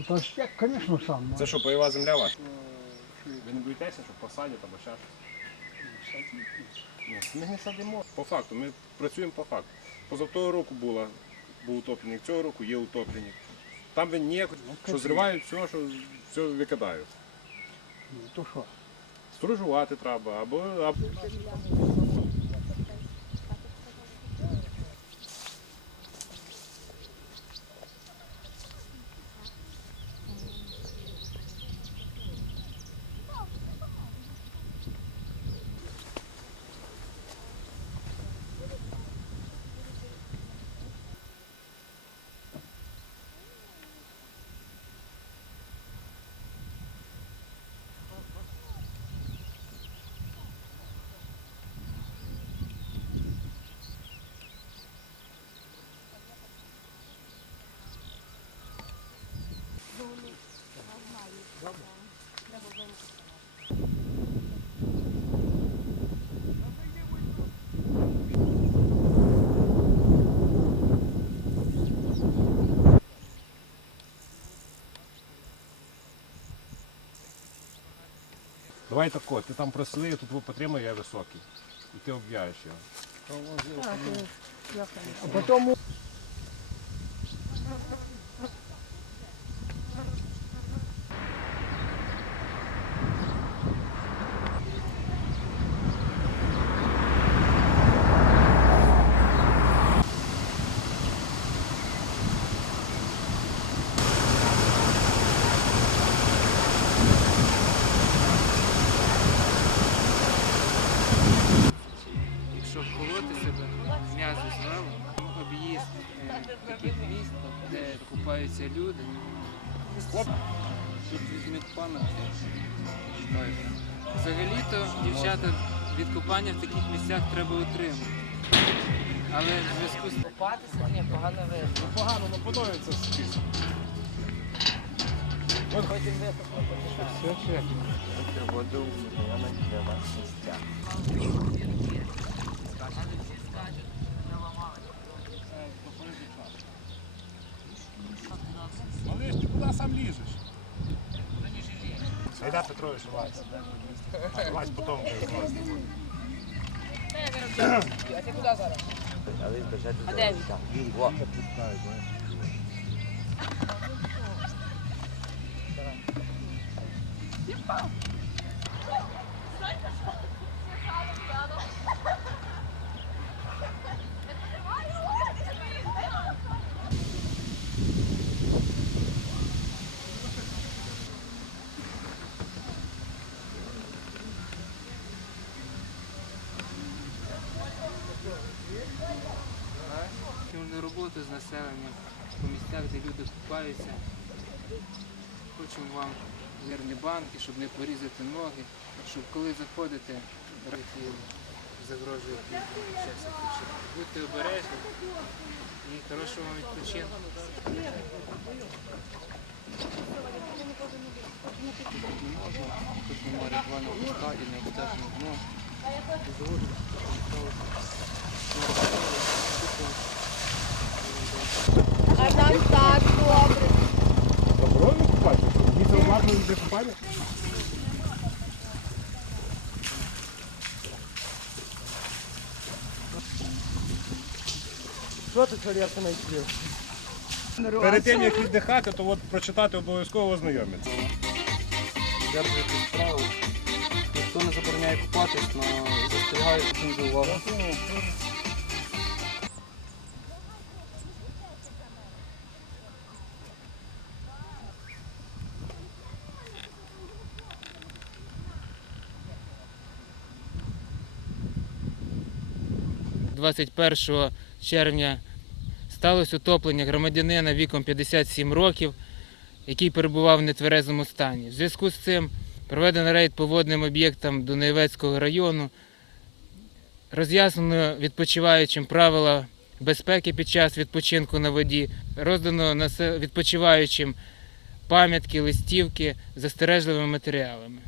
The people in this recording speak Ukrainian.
Ну, та ж як, звісно, сам. Це що, пайова земля ваша? Ви не боїтеся, що посадять або ще щось? Ні, Ми не садимо. По факту, ми працюємо по факту. Позавтого року була, був утопленник, цього року є утопленник. Там ви ніяк, що зривають все, що все викидають. Ну, то що? Стружувати треба, або, або Давай тако, ти там просли, тут потримаю, я високий. І ти об'яєш його. А потім Якщо себе, м'язи звели, об'їзд е, таких міст, де купаються люди. Тут візьмуть пам'ятки. Взагалі-то дівчата від купання в таких місцях треба утримувати. Але в зв'язку з Купатися? Ні, погано видно. Погано, ну подобається список. Потім висохло потішати. воду для вас місця. Малиш, ти куди сам лізеш? Айда Петрович. А ти куди зараз? Але бажати А де він? Він во. Активну роботу з населенням по місцях, де люди купаються. Хочемо вам мирні банки, щоб не порізати ноги, щоб коли заходите, які загрожують відпочинку. Будьте обережні і хорошого вам відпочинку. Не можна, тут немає рятувального куска і не обтяжено дно. А уважно йде що ти чоловіка знайшли? Перед тим, як віддихати, то от прочитати обов'язково ознайомитися. Держите справу. Ніхто не забороняє купатись, але застерігаю дуже увагу. «21 червня сталося утоплення громадянина віком 57 років, який перебував в нетверезому стані. В зв'язку з цим проведено рейд по водним об'єктам Дунаєвецького району. Роз'яснено відпочиваючим правила безпеки під час відпочинку на воді. Роздано відпочиваючим пам'ятки, листівки застережливими матеріалами.